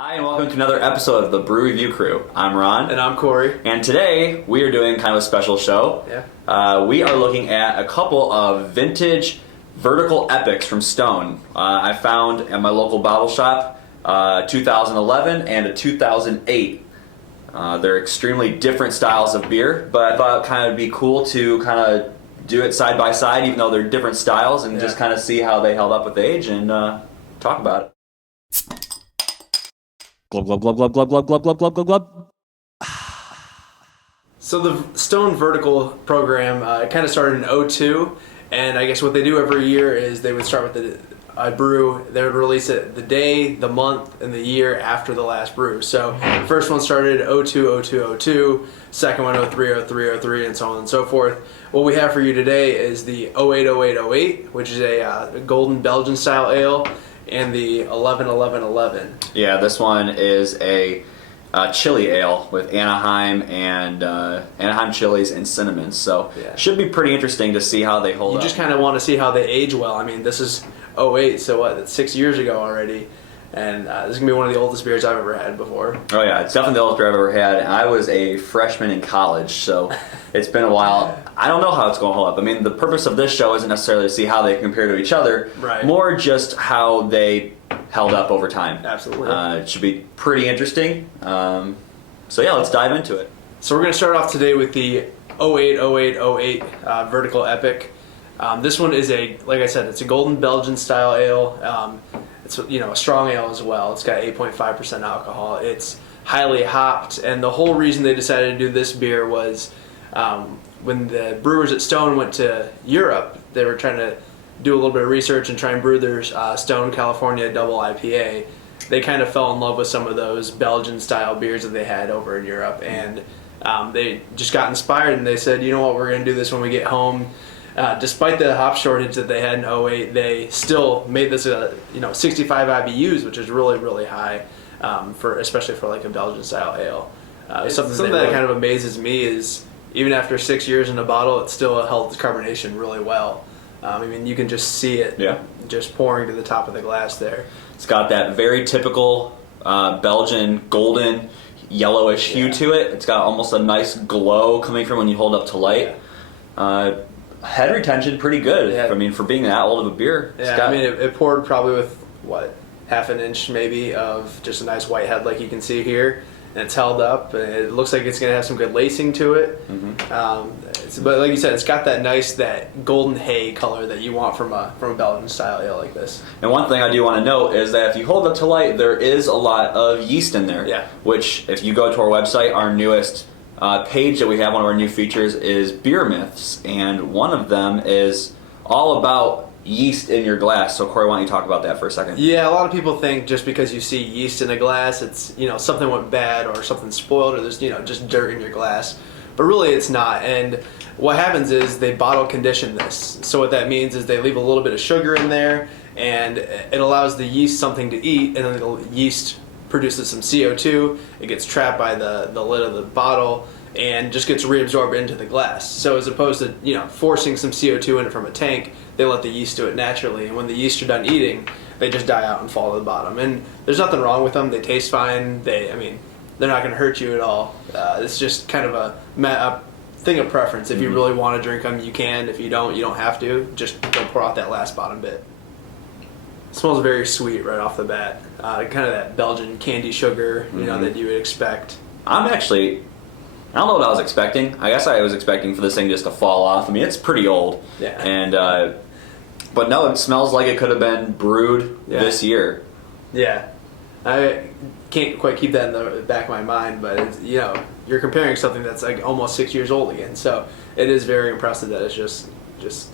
Hi, and welcome to another episode of the Brew Review Crew. I'm Ron. And I'm Corey. And today we are doing kind of a special show. Yeah. We are looking at a couple of vintage vertical epics from Stone. I found at my local bottle shop 2011 and a 2008. They're extremely different styles of beer, but I thought it kind of be cool to kind of do it side by side, even though they're different styles, and just kind of see how they held up with age and talk about it. Glub, glub, glub, glub, glub, glub, glub, glub, glub, glub, glub. So the Stone Vertical program kind of started in 2002, and I guess what they do every year is they would start with a brew. They would release it the day, the month, and the year after the last brew. So the first one started 02, 02, 02, second one 03, 03, 03, and so on and so forth. What we have for you today is the 08, 08, 08, which is a golden Belgian style ale, and the 11, 11, 11. Yeah, this one is a Chile Ale with Anaheim and Anaheim chilies and cinnamon. So should be pretty interesting to see how they hold up. You just kind of want to see how they age well. I mean, this is 08, so what? That's 6 years ago already. And this is going to be one of the oldest beers I've ever had before. Oh yeah, it's definitely the oldest beer I've ever had. I was a freshman in college, so it's been a while. I don't know how it's going to hold up. I mean, the purpose of this show isn't necessarily to see how they compare to each other. Right. More just how they held up over time. Absolutely. It should be pretty interesting. So yeah, let's dive into it. So we're going to start off today with the 08, 08, 08 Vertical Epic. This one is like I said, it's a golden Belgian style ale. It's a strong ale as well. It's got 8.5% alcohol. It's highly hopped, and the whole reason they decided to do this beer was when the brewers at Stone went to Europe, they were trying to do a little bit of research and try and brew their Stone California Double IPA. They kind of fell in love with some of those Belgian style beers that they had over in Europe, and they just got inspired, and they said, you know what, we're going to do this when we get home. Despite the hop shortage that they had in 08, they still made this 65 IBUs, which is really, really high, especially for like a Belgian style ale. Something that kind of amazes me is even after 6 years in a bottle, it still held carbonation really well. I mean, you can just see it just pouring to the top of the glass there. It's got that very typical Belgian golden yellowish hue to it. It's got almost a nice glow coming from when you hold up to light. Head retention pretty good. I mean, for being that old of a beer. I mean, it poured probably with half an inch maybe of just a nice white head like you can see here, and it's held up. It looks like it's going to have some good lacing to it. But like you said, it's got that golden hay color that you want from a Belgian style ale like this. And one thing I do want to note is that if you hold up to light, there is a lot of yeast in there. Yeah. Which, if you go to our website, our newest page that we have, one of our new features is beer myths, and one of them is all about yeast in your glass. So Corey, why don't you talk about that for a second? Yeah, a lot of people think just because you see yeast in a glass, it's something went bad or something spoiled or there's just dirt in your glass, but really it's not. And what happens is they bottle condition this. So what that means is they leave a little bit of sugar in there, and it allows the yeast something to eat, and then the yeast produces some CO2. It gets trapped by the lid of the bottle and just gets reabsorbed into the glass. So as opposed to forcing some CO2 in it from a tank, they let the yeast do it naturally. And when the yeast are done eating, they just die out and fall to the bottom. And there's nothing wrong with them. They taste fine. They're not going to hurt you at all. It's just kind of a thing of preference. If you really want to drink them, you can. If you don't, you don't have to. Just don't pour out that last bottom bit. It smells very sweet right off the bat. Kind of that Belgian candy sugar, that you would expect. I don't know what I was expecting. I guess I was expecting for this thing just to fall off. I mean, it's pretty old. Yeah. And but no, it smells like it could have been brewed this year. Yeah. I can't quite keep that in the back of my mind, but it's, you're comparing something that's like almost 6 years old again. So it is very impressive that it's just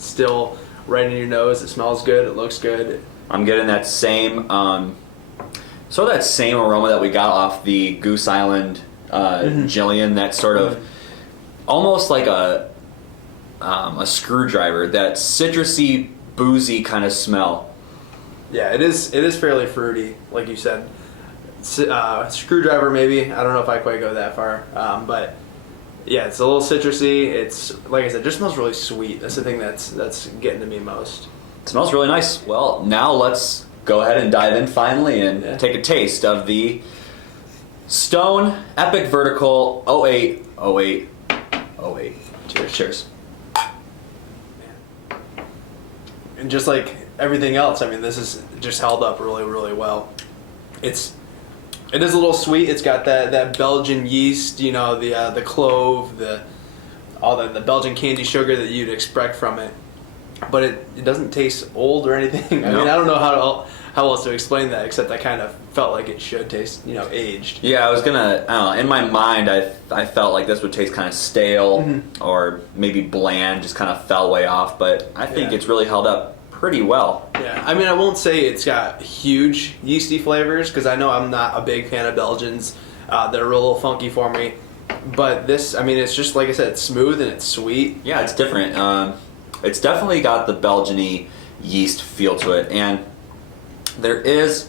still right in your nose. It smells good. It looks good. I'm getting that same that same aroma that we got off the Goose Island Jillian. That sort of almost like a screwdriver. That citrusy, boozy kind of smell. Yeah, it is fairly fruity, like you said. Screwdriver maybe. I don't know if I quite go that far, but yeah, it's a little citrusy. It's like I said, it just smells really sweet. That's the thing that's getting to me most. It smells really nice. Well, now let's go ahead and dive in finally and take a taste of the Stone Epic Vertical 08 08 08. Cheers. Cheers. And just like everything else, I mean, this is just held up really, really well. It is a little sweet. It's got that Belgian yeast, you know, the clove, all the Belgian candy sugar that you'd expect from it. But it doesn't taste old or anything. I mean, I don't know how else to explain that, except I kind of felt like it should taste, you know, aged. Yeah, I don't know, in my mind, I felt like this would taste kind of stale or maybe bland, just kind of fell way off, but I think it's really held up pretty well. Yeah, I mean, I won't say it's got huge yeasty flavors, because I know I'm not a big fan of Belgians. They're a little funky for me. But this, I mean, it's just, like I said, it's smooth and it's sweet. Yeah, it's different. It's definitely got the Belgian-y yeast feel to it, and there is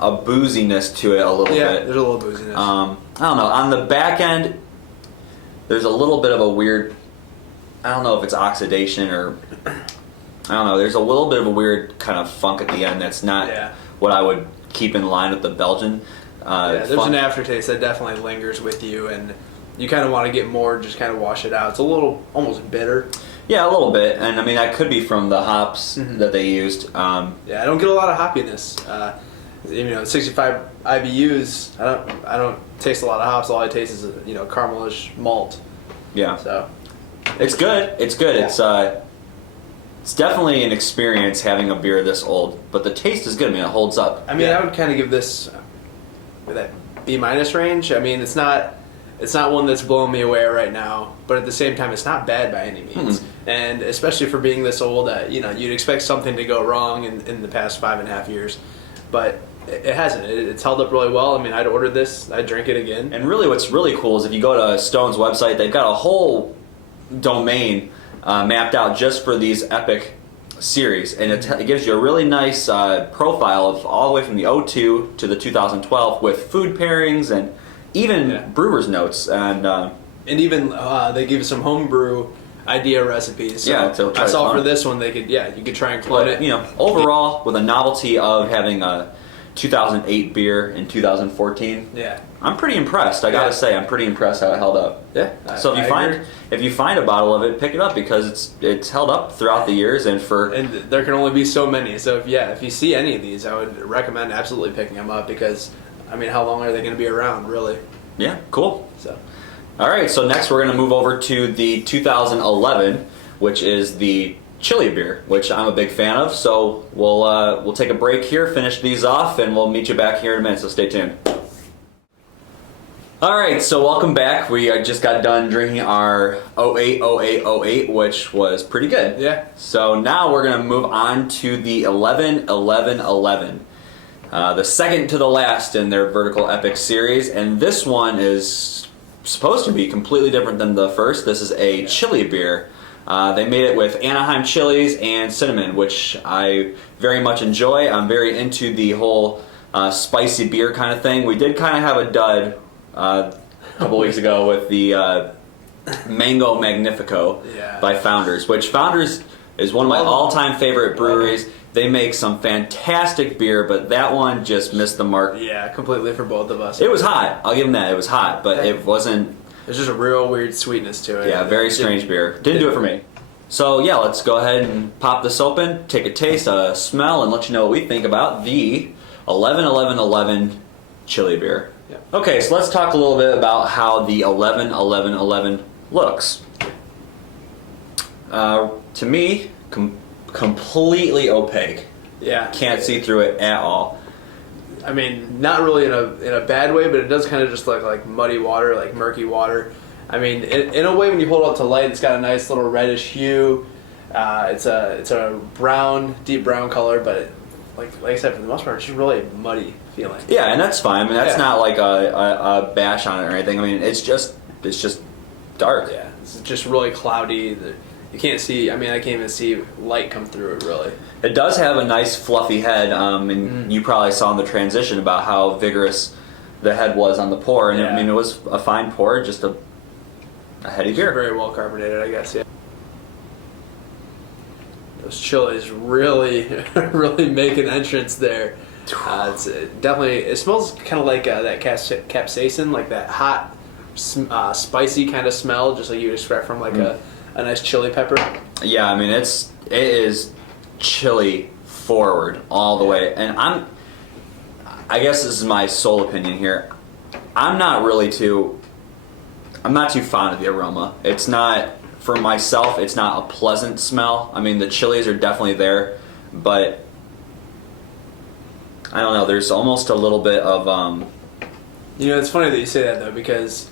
a booziness to it a little bit. Yeah, there's a little booziness. I don't know. On the back end, there's a little bit of a weird, I don't know if it's oxidation or, I don't know. There's a little bit of a weird kind of funk at the end that's not what I would keep in line with the Belgian. There's an aftertaste that definitely lingers with you, and you kind of want to get more, just kind of wash it out. It's a little almost bitter. Yeah, a little bit, and I mean that could be from the hops that they used. I don't get a lot of hoppiness. You know, 65 IBUs. I don't taste a lot of hops. All I taste is caramelish malt. Yeah. So it's good. It's good. Yeah. It's definitely an experience having a beer this old, but the taste is good. I mean, it holds up. I mean, I would kind of give this that B- range. I mean, it's not one that's blowing me away right now, but at the same time, it's not bad by any means. And especially for being this old, you'd expect something to go wrong in the past 5.5 years, but it hasn't. It's held up really well. I mean, I'd order this. I'd drink it again. And really, what's really cool is if you go to Stone's website, they've got a whole domain mapped out just for these Epic series, and it gives you a really nice profile of all the way from the 02 to the 2012 with food pairings and even brewer's notes, and even they give some homebrew idea recipes. So I saw for this one you could try and clone it. You know, overall, with a novelty of having a 2008 beer in 2014, I'm pretty impressed. I gotta say, I'm pretty impressed how it held up. Yeah. So if you find a bottle of it, pick it up, because it's held up throughout the years, and there can only be so many. So if you see any of these, I would recommend absolutely picking them up, because I mean, how long are they going to be around, really? Yeah, cool. So, all right. So next, we're going to move over to the 2011, which is the Chile beer, which I'm a big fan of. So we'll take a break here, finish these off, and we'll meet you back here in a minute. So stay tuned. All right. So welcome back. We just got done drinking our 08 08 08, which was pretty good. Yeah. So now we're going to move on to the 11 11 11. The second to the last in their Vertical Epic series, and this one is supposed to be completely different than the first. This is a chili beer. They made it with Anaheim chilies and cinnamon, which I very much enjoy. I'm very into the whole spicy beer kind of thing. We did kind of have a dud a couple weeks ago with the Mango Magnifico by Founders, which Founders is one of my all-time favorite breweries. They make some fantastic beer, but that one just missed the mark. Yeah, completely for both of us. It was hot. I'll give them that. It was hot, but it wasn't... There's just a real weird sweetness to it. Yeah, very strange beer. Didn't do it for me. So yeah, let's go ahead and pop this open, take a taste, a smell, and let you know what we think about the 11 11 11 chili beer. Yeah. Okay, so let's talk a little bit about how the 11 11 11 looks. To me, completely opaque. Yeah. Can't see through it at all. I mean, not really in a bad way, but it does kind of just look like muddy water, like murky water. I mean, in a way, when you hold it up to light, it's got a nice little reddish hue. It's a brown, deep brown color, but like I said, for the most part, it's just really muddy feeling. Yeah, and that's fine. I mean, that's not like a bash on it or anything. I mean, it's just dark. Yeah, it's just really cloudy. You can't see. I mean, I can't even see light come through it, really. It does have a nice fluffy head, and you probably saw in the transition about how vigorous the head was on the pour. And I mean, it was a fine pour, just a heady beer. Very well carbonated, I guess. Yeah. those chilies really, really make an entrance there. It's definitely, it smells kind of like that capsaicin, like that hot, spicy kind of smell, just like you would expect from like a nice chili pepper. Yeah, I mean it is chili forward all the way, and I guess this is my sole opinion here. I'm not too fond of the aroma. It's not, for myself, it's not a pleasant smell. I mean, the chilies are definitely there, but I don't know, there's almost a little bit of It's funny that you say that though, because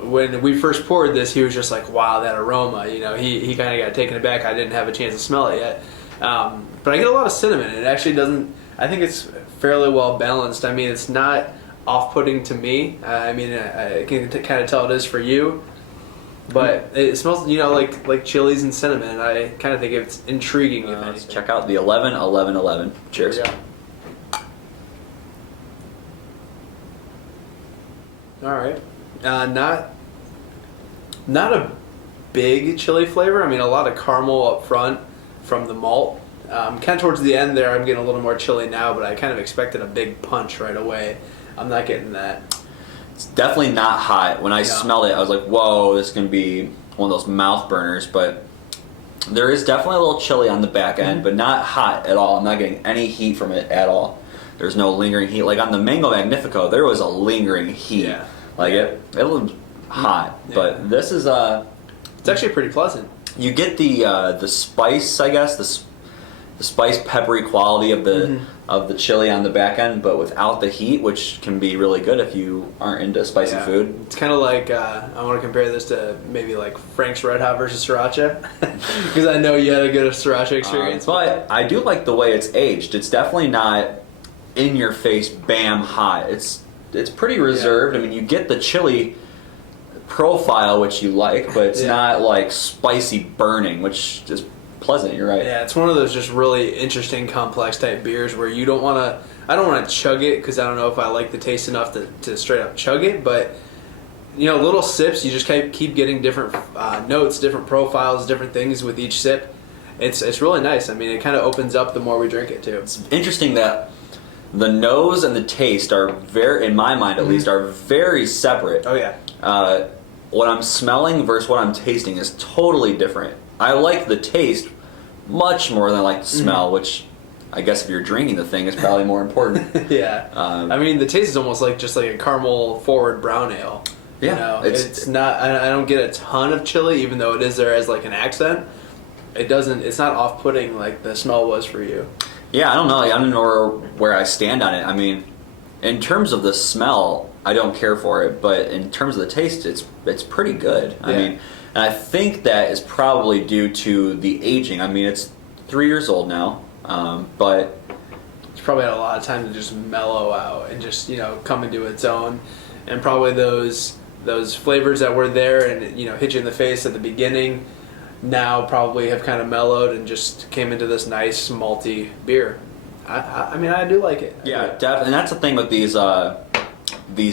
when we first poured this, he was just like, wow, that aroma. He kind of got taken aback. I didn't have a chance to smell it yet. But I get a lot of cinnamon. It actually doesn't, I think it's fairly well balanced. I mean, it's not off-putting to me. I can kind of tell it is for you. But it smells, like chilies and cinnamon. And I kind of think it's intriguing. If let's anything. check out the 11-11-11. Cheers. Yeah. All right. Not a big chili flavor. I mean, a lot of caramel up front from the malt. Kind of towards the end there, I'm getting a little more chili now, but I kind of expected a big punch right away. I'm not getting that. It's definitely not hot. When I smelled it, I was like, whoa, this is going to be one of those mouth burners, but there is definitely a little chili on the back end, but not hot at all. I'm not getting any heat from it at all. There's no lingering heat. Like on the Mango Magnifico, there was a lingering heat. Yeah. Like it was hot, but this is it's actually pretty pleasant. You get the spice, I guess, the spice peppery quality of the chili on the back end, but without the heat, which can be really good if you aren't into spicy food. It's kind of like I want to compare this to maybe like Frank's Red Hot versus Sriracha, because I know you had a good Sriracha experience. But I do like the way it's aged. It's definitely not in your face, bam, hot. It's pretty reserved. I mean, you get the chili profile, which you like, but it's not like spicy burning, which is pleasant. You're right. Yeah, it's one of those just really interesting, complex type beers where you don't want to. I don't want to chug it because I don't know if I like the taste enough to straight up chug it. But little sips, you just keep getting different notes, different profiles, different things with each sip. It's really nice. I mean, it kind of opens up the more we drink it too. It's interesting that the nose and the taste are very, in my mind at least, are very separate. Oh yeah. What I'm smelling versus what I'm tasting is totally different. I like the taste much more than I like the smell, which I guess if you're drinking the thing is probably more important. Yeah. I mean, the taste is almost like just like a caramel forward brown ale. Yeah. It's not. I don't get a ton of chili, even though it is there as like an accent. It doesn't. It's not off-putting like the smell was for you. Yeah, I don't know. I don't know where I stand on it. I mean, in terms of the smell, I don't care for it, but in terms of the taste, it's pretty good. I mean, and I think that is probably due to the aging. I mean, it's 3 years old now, but it's probably had a lot of time to just mellow out and just come into its own, and probably those flavors that were there and hit you in the face at the beginning now probably have kind of mellowed and just came into this nice malty beer. I mean, I do like it. Yeah, definitely. And that's the thing with these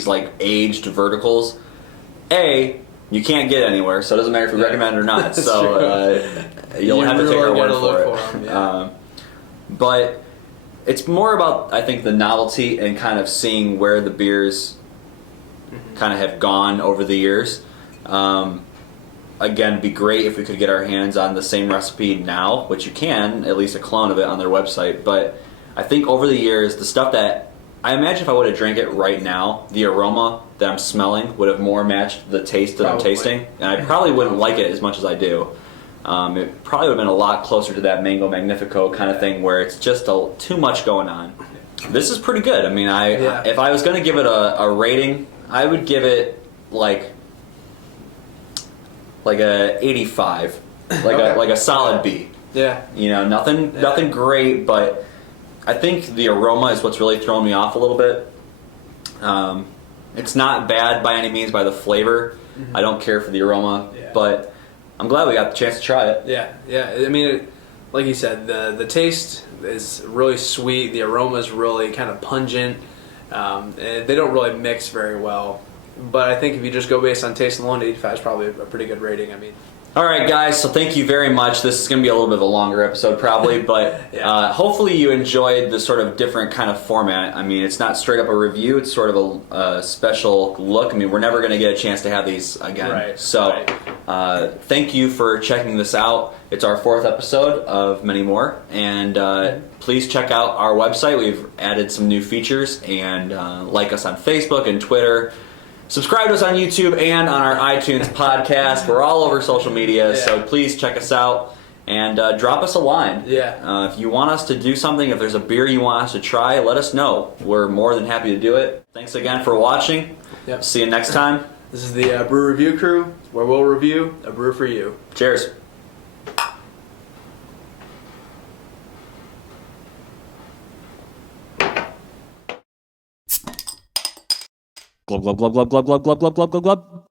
like aged verticals. You can't get anywhere, so it doesn't matter if we recommend it or not. So you'll have to take our word for it. Yeah. But it's more about, I think, the novelty and kind of seeing where the beers kind of have gone over the years. Again, it'd be great if we could get our hands on the same recipe now, which you can, at least a clone of it on their website. But I think over the years, the stuff that I imagine if I would have drank it right now, the aroma that I'm smelling would have more matched the taste that I'm tasting, and I probably wouldn't like it as much as I do. It probably would have been a lot closer to that Mango Magnifico kind of thing, where it's just too much going on. This is pretty good. I mean, if I was going to give it a rating, I would give it like a 85, like a solid B. Yeah. Nothing great, but I think the aroma is what's really thrown me off a little bit. It's not bad by any means by the flavor. I don't care for the aroma, but I'm glad we got the chance to try it. Yeah. I mean, like you said, the taste is really sweet. The aroma is really kind of pungent. And they don't really mix very well. But I think if you just go based on taste alone, 85 is probably a pretty good rating. I mean, All right, guys, so thank you very much. This is going to be a little bit of a longer episode probably, but Yeah. hopefully you enjoyed the sort of different kind of format. I mean, it's not straight up a review. It's sort of a special look. I mean, we're never going to get a chance to have these again. Right, So thank you for checking this out. It's our 4th episode of many more. And please check out our website. We've added some new features. And like us on Facebook and Twitter. Subscribe to us on YouTube and on our iTunes podcast. We're all over social media, so please check us out and drop us a line. Yeah. If you want us to do something, if there's a beer you want us to try, let us know. We're more than happy to do it. Thanks again for watching. Yep. See you next time. This is the Brew Review Crew, where we'll review a brew for you. Cheers. Glub glub glub glub glub glub glub glub glub glub glub.